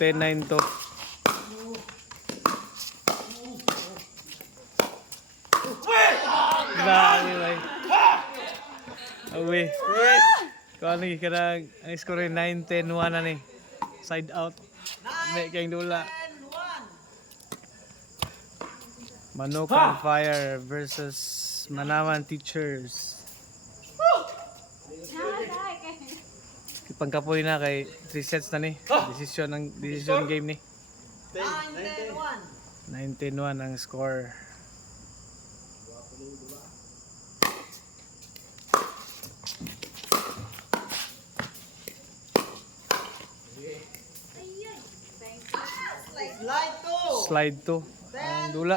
10-9 to. Grabe bay. Awi. Yes. Kung ano kanang ang score 9-10-1 na ni. Side out. May kayong dula. Manok on Fire versus Manawan Teachers. Ipangkapoy na kay 3 sets na ni. Decision game ni. 9-10-1 ang score. Slide to. Ang dula.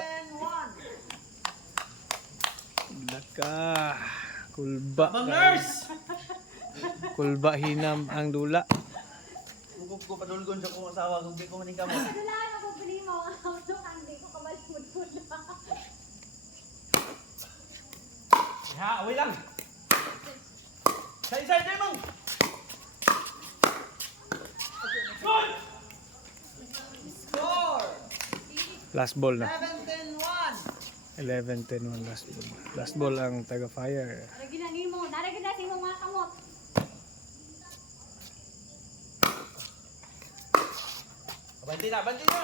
Laka. Kulba. Kulba hinam ang dula. Huwag ko padulgon sa kong asawa kung di ko maning kamo. Wala na ko bili mo ang auto hindi ko kabalpud-pud. Ha, away lang. Say tayo mong. Score! Last ball na. 11-10-1. 11-10-1 last ball. Last ball ang taga Fire. Naraginan mo, naraginan mo mga kamot. Banti na, banti na.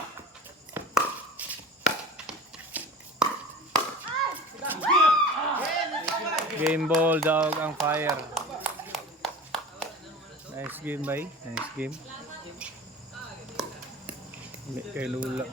Game ball dog ang Fire. Nice game bay. Nice game. Kay lula.